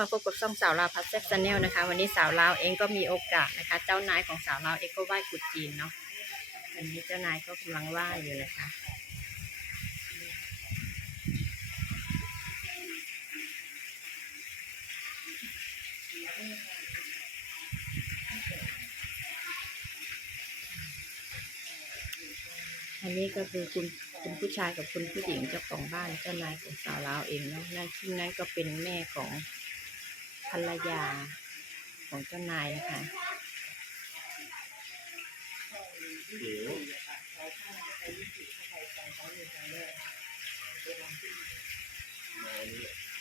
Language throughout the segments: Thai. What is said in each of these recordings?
มาพบกับช่องสาวลาวพัสเซ็ตแนลนะคะ วันนี้สาวลาวเองก็มีโอกาสนะคะ เจ้านายของสาวลาวเองก็ไหว้กุดจีนเนาะวันนี้เจ้านายก็กำลังไหว้อยู่นะคะอันนี้ก็คือคุณคุณผู้ชายกับคุณผู้หญิงเจ้าของบ้านเจ้านายของสาวลาวเองเนาะนั่นที่นั่นก็เป็นแม่ของ รรยาของเจ้านายนะคะ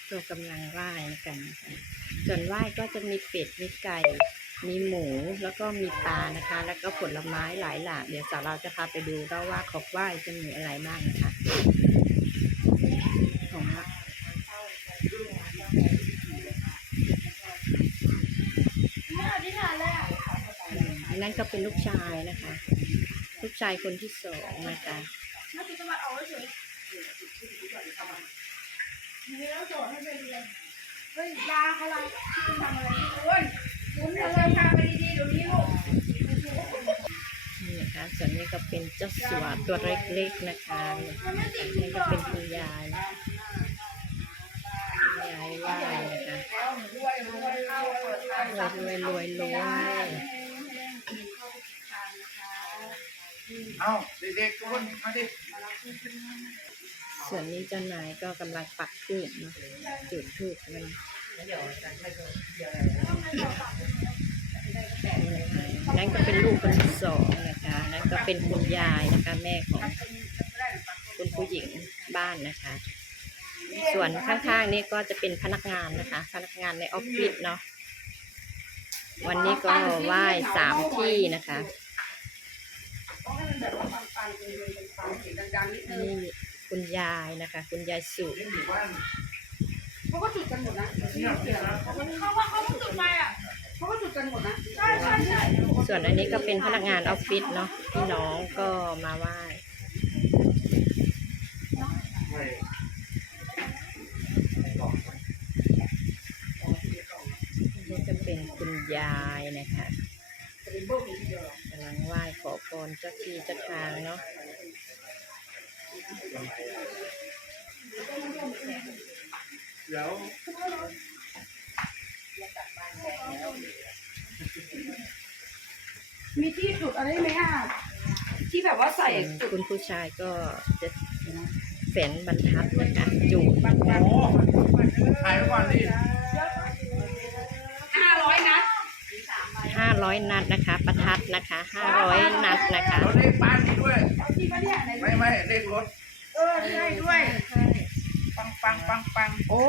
ก็กำลังไหว้กันนะคะส่วนไหว้ก็จะมีเป็ด มีไก่ มีหมู แล้วก็มีปลานะคะ แล้วก็ผลไม้หลายหลาก เดี๋ยวสาวเราจะพาไปดูว่าของไหว้จะมีอะไรบ้างนะคะของละ อันนั้นก็เป็นลูกชายนะคะ ลูกชายคนที่สองนะคะเฮ้ยยาเขาอะไรที่ทำอะไรโอ้ยหมุนอะไรพาไปดีๆเดี๋ยวนี้ลูกนี่นะคะ ส่วนนี้ก็เป็นเจ้าสัวตัวเล็กๆนะคะนี่ก็เป็นคุณยายคุณยายไหว้นะคะรวยรวยรวยรวย เอาเด็กๆทุกคนมาดิส่วนนี้เจ้านายก็กำลังปักทูบเนาะจุดทูบมันนั่นก็เป็นลูกคนที่สองนะคะนั่นก็เป็นคุณยายนะคะแม่ของคุณผู้หญิงบ้านนะคะ ส่วนข้างๆนี่ก็จะเป็นพนักงานนะคะ พนักงานในออฟฟิศเนาะวันนี้ก็ไหว้สามที่นะคะ แบบว่าปังๆเลยเป็นปังเสียงดังๆนิดนึงนี่คุณยายนะคะ คุณยายสุเล่นอยู่บ้านเขาก็จุดกันหมดนะเขาว่าเขาก็จุดไปอะเขาก็จุดกันหมดนะใช่ใช่ใช่ส่วนอันนี้ก็เป็นพนักงานออฟฟิศเนาะพี่น้องก็มาไหว้ไม่อันนี้ก็เป็นคุณยายนะคะกำลังไหว้ขอพรเจ้าที่เจ้าทางเนาะเดี๋ยวมีที่จุดอะไรไหมอะที่แบบว่าใส่ส่วนคุณผู้ชายก็จะแฝนบรรทัดนะคะจูดโอ้ถ่ายไว้ก่อนดิ ห้าร้อยนัด ห้า ร้อยนัดนะคะ ประทัดนะคะห้าร้อยนัดนะคะแล้วเลขบ้านนี้ด้วยเอาที่มาเนี่ยไหนไม่ไม่เลขรถเออใช่ด้วยปังปังปังปังโอ้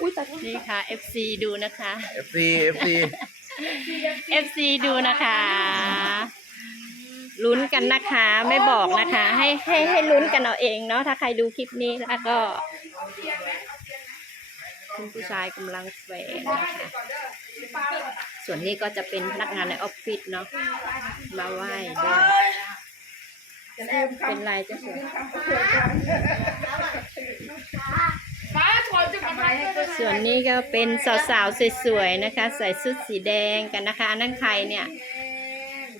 อุ้ยแต่นี่ค่ะ FC ดูนะคะ FC FC FC ดูนะคะลุ้นกันนะคะ ไม่บอกนะคะ ให้ให้ให้ลุ้นกันเอาเองเนาะถ้าใครดูคลิปนี้แล้วก็คุณผู้ชายกำลังแฝงนะคะ ส่วนนี้ก็จะเป็นพนักงานในออฟฟิศเนาะมาไหว้ด้วยเป็นลายเจ้าสัวฟ้าถอนจะทำไมให้ส่วนนี้ก็เป็นสาวๆสวยๆนะคะ ใส่ชุดสีแดงกันนะคะอันนั่นใครเนี่ย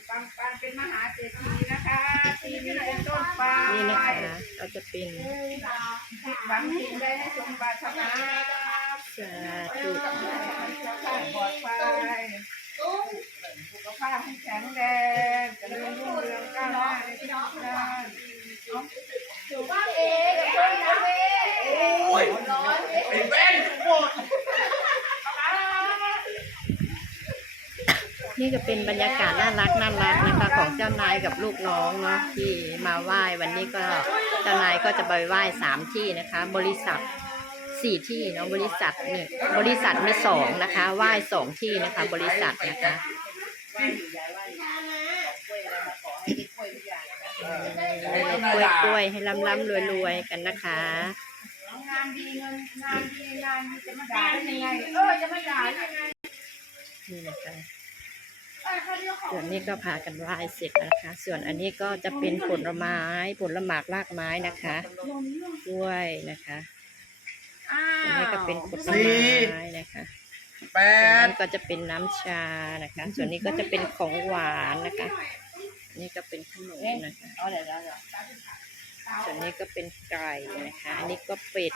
ปังปังเป็นมหาเศรษฐีนะคะทีนี้เป็นต้นไปนี่นะคะก็จะเป็นผิดหวังสิ่งใดให้สมปรารถนา สาธุปลอดภัยสุขภาพให้แข็งแรงเจริญรุ่งเรืองก้าวหน้าในทุกด้านอยู่บ้านเองคนนะเว้ยโอ้อ้แว่นหมดนี่ก็เป็นบรรยากาศน่ารักน่ารักนะคะของเจ้านายกับลูกน้องเนาะที่มาไหว้วันนี้ก็เจ้านายก็จะไปไหว้สามที่นะคะ บริษัท สี่ที่เนาะบริษัทนี่บริษัทมีสองนะคะไหว้สองที่นะคะ บริษัทนะคะกล้วยกล้วยให้ร่ำร่ำรวยรวยกันนะคะงานดีเงินงานดีงานดีจะมาด่าได้ยังไงเออจะมาด่าได้ยังไงนี่นะคะส่วนนี้ก็พากันไหว้เสร็จนะคะ ส่วนอันนี้ก็จะเป็นผลไม้ผลหมากรากไม้นะคะกล้วยนะคะ อ้าอันนี้วก็เป็นผลไม้นะคะแปส่วนดนั้นก็จะเป็นน้ำชานะคะ ส่วนนี้ก็จะเป็นของหวานนะคะอันนี่ก็เป็นขนมนะคะ เอาเดี๋ยวเดี๋ยวเดี๋ยวส่วนนี้ก็เป็นไก่นะคะ อันนี้ก็เป็ด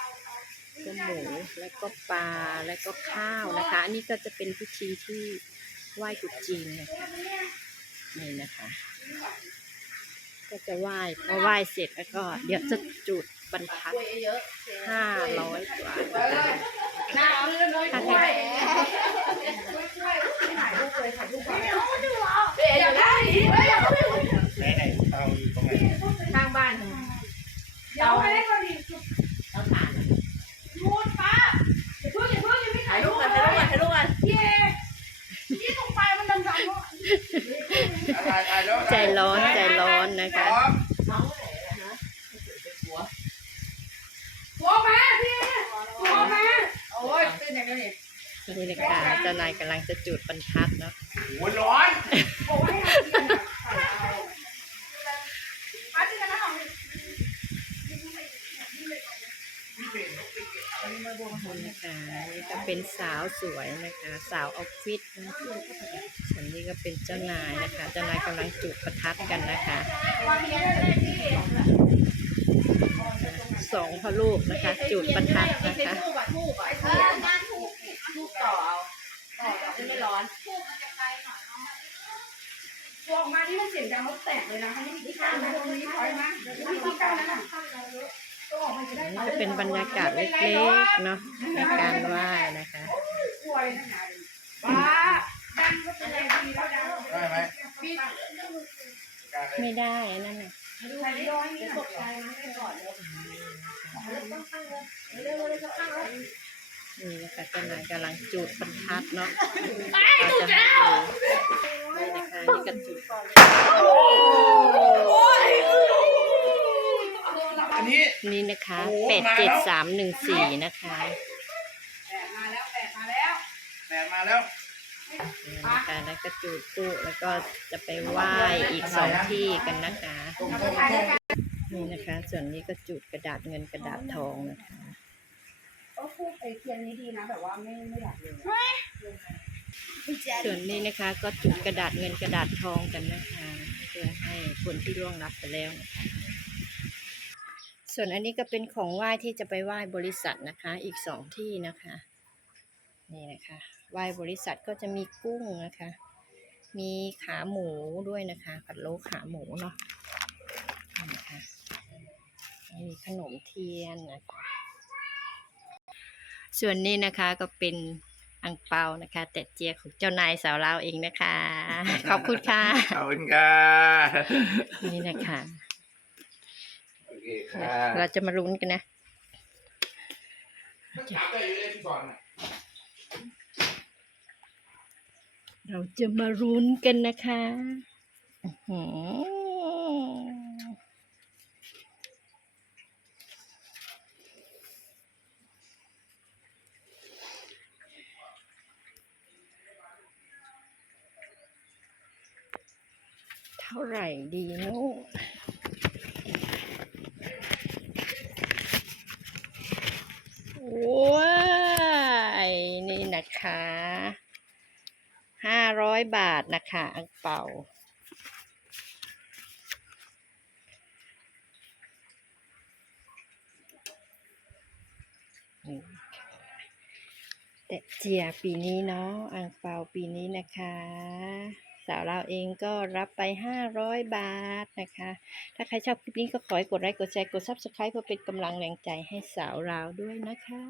ก็หมู แล้วก็ปลา แล้วก็ข้าวนะคะ อันนี้ก็จะเป็นพิธีที่ไหว้ตรุษจีนนะคะ นี่นะคะ ก็จะไหว้พอไหว้เสร็จแล้วก็ เดี๋ยวจะจุดบรรทัดห้าร้อยกว่านะคะหน้าเอาเลยเลยถ้าด้ใควรยถ่ายรูปเลยถ่ายรู ใจร้อนใจร้อนนะคะพร้อมน้องไหนนะฮะหัวหัวมาพี่หัวมาโอ้ยเต้นอย่างนี้นี่นะคะเจ้านายกำลังจะจุดบรรทัดเนาะหัวร้อนโอ้ยให้เทียนอะมาที่กันนะของ นี่นะคะนี่ก็ เป็นสาวสวยนะคะ สาวออฟฟิศส่วนนี้ก็เป็นเจ้านายนะคะ เจ้านายกำลังจุดประทัดกันนะคะสองพ่อลูกนะคะ จุดประทัดนะคะทูบอะทูบอะทูบงานทูบทูบต่อเอาต่อจะไม่ร้อนทูบมันจะไกลหน่อยเนาะตัวออกมานี่มันเสียงดังแล้วแตกเลยนะนี่ที่ข้างนะตรงนี้ถอยมาที่ที่ข้างนั้นอะ นี่ก็เป็นบรรยากาศเล็กๆเนาะในการไหว้นะคะกลัวเลยนะบ้าดังก็เป็นแรงดีแล้วดังได้ไหมปิดการเลยไม่ได้อันนั่นน่ะดูใครย้อยนี่ตกใจนะให้ก่อนเลยต้องข้างเลยเร็วเลยจะข้างแล้วนี่นะคะเจ้านายกำลังจุดบรรทัดเนาะไอ้ตุ๊กแล้วนี่นะคะนี่ก็จุดอั นนี้ นี่นะคะโอ้แปดมาเจ็แล้ดว สามหนึ่งสี่นะคะแปดมาแล้วแปดมาแล้วแปดมาแล้ว นี่นะคะแล้วก็จุดปุ๊แล้วก็จะไปไหว้อีกสองที่กันนะคะ ตรงตรงตรงนี่นะคะ ส่วนนี้ก็จุดกระดาษเงินกระดาษทองนะคะ ก็พูดไอ้เทียนนี้ดีนะแบบว่าไม่ไม่ดับเลยส่วนนี้นะคะก็จุดกระดาษเงินกระดาษทองกันนะคะ เพื่อให้คนที่ล่วงลับไปแล้วนะคะ ส่วนอันนี้ก็เป็นของไหว้ที่จะไปไหว้บริษัทนะคะ อีกสองที่นะคะ นี่นะคะไหว้บริษัทก็จะมีกุ้งนะคะ มีขาหมูด้วยนะคะผัดโลขาหมูเนาะนี่นะคะมีขนมเทียนนะคะส่วนนี้นะคะก็เป็นอังเปานะคะ แต่เจียของเจ้านายสาวเราวเองนะคะ ขอบคุณค่ะ ขอบคุณค่ะ นี่นะคะโอ เคค่ะเราจะมาลุ้นกันนะเราจะมารุ้นกันนะคะเท่าไหร่ดีเนุ ว้ายนี่นะคะห้าร้อยบาทนะคะอังเปานี่ค่ะแต่เจียปีนี้เนาะอังเปาปีนี้นะคะ สาวเราเองก็รับไปห้าร้อยบาทนะคะ ถ้าใครชอบคลิปนี้ก็ขอให้กดไลค์กดแชร์กด subscribe เพื่อเป็นกำลังแรงใจให้สาวเราด้วยนะคะ